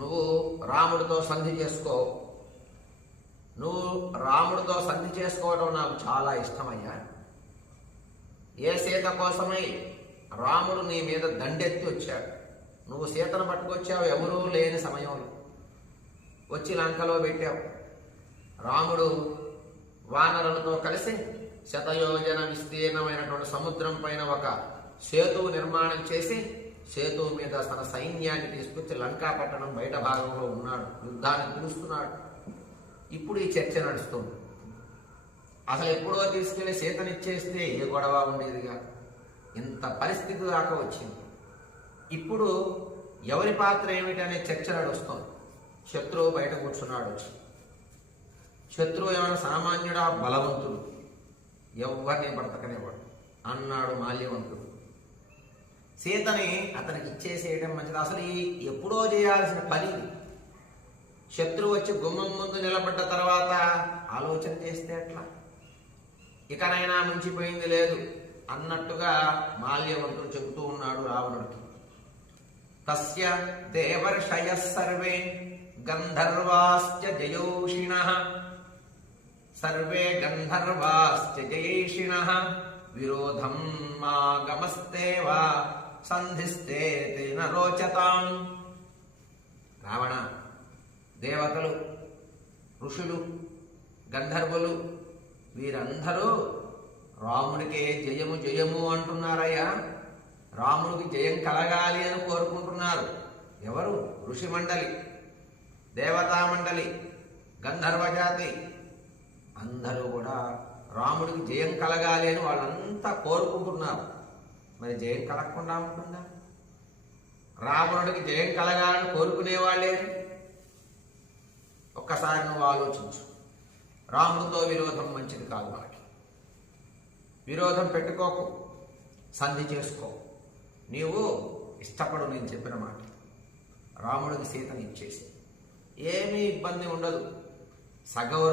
నువ్వు రాముడితో సంధి చేసుకో. నువ్వు రాముడితో సంధి చేసుకోవడం నాకు చాలా ఇష్టమయ్యా. ఏ సీత కోసమై రాముడు నీ మీద దండెత్తి వచ్చాడు. నువ్వు సీతను పట్టుకొచ్చావు ఎవరూ లేని సమయంలో, వచ్చి లంకలో పెట్టావు. రాముడు వానరులతో కలిసి శతయోజన విస్తీర్ణమైనటువంటి సముద్రం పైన ఒక సేతువు నిర్మాణం చేసి సేతువు మీద తన సైన్యాన్ని తీసుకొచ్చి లంకాపట్టణం బయట భాగంలో ఉన్నాడు, యుద్ధానికి పిలుస్తున్నాడు. ఇప్పుడు ఈ చర్చ నడుస్తుంది. అసలు ఎప్పుడో తీసుకెళ్లి సీతనిచ్చేస్తే ఏ గొడవ ఉండేదిగా, ఇంత పరిస్థితి దాకా వచ్చింది. ఇప్పుడు ఎవరి పాత్ర ఏమిటి అనే చర్చ నడుస్తుంది. శత్రువు బయట కూర్చున్నాడు వచ్చి. శత్రువు ఏమైనా సామాన్యుడా, బలవంతుడు, ఎవరిని బ్రతకనివ్వడు అన్నాడు మాల్యవంతుడు. సీతని అతనికి ఇచ్చేసేయడం మంచిది. అసలు ఈ ఎప్పుడో చేయాల్సిన పని. శత్రువు వచ్చి గుమ్మం ముందు నిలబడ్డ తర్వాత ఆలోచన చేస్తే ఎట్లా, ఇకనైనా మించిపోయింది లేదు అన్నట్టుగా మాల్యవంతుడు చెబుతూ ఉన్నాడు రావణుడికి. తస్య దేవర్షయః సర్వే గంధర్వాశ్చ జయోషిణః, సర్వే గంధర్వాశ్చ జయేషిణః, విరోధం మాగమస్తేవ సంధిస్తే తేన రోచతాం. రావణ, దేవతలు, ఋషులు, గంధర్వులు వీరందరూ రాముడికే జయము జయము అంటున్నారయ్యా. రాముడికి జయం కలగాలి అని కోరుకుంటున్నారు. ఎవరు? ఋషి మండలి, దేవతా మండలి, గంధర్వ జాతి అందరూ కూడా రాముడికి జయం కలగాలి అని వాళ్ళంతా కోరుకుంటున్నారు. మరి జయం కలగకుండా ఉంటుందా? రావణుడికి జయం కలగాలని కోరుకునేవాళ్ళే. ఒక్కసారి నువ్వు ఆలోచించు. రాముడితో విరోధం మంచిది కాదు. మనకి విరోధం పెట్టుకోకు, సంధి చేసుకో. నీవు ఇష్టపడు నేను చెప్పిన మాట. రాముడికి సీతని ఇచ్చేసి ఏమీ ఇబ్బంది ఉండదు. సగౌరవం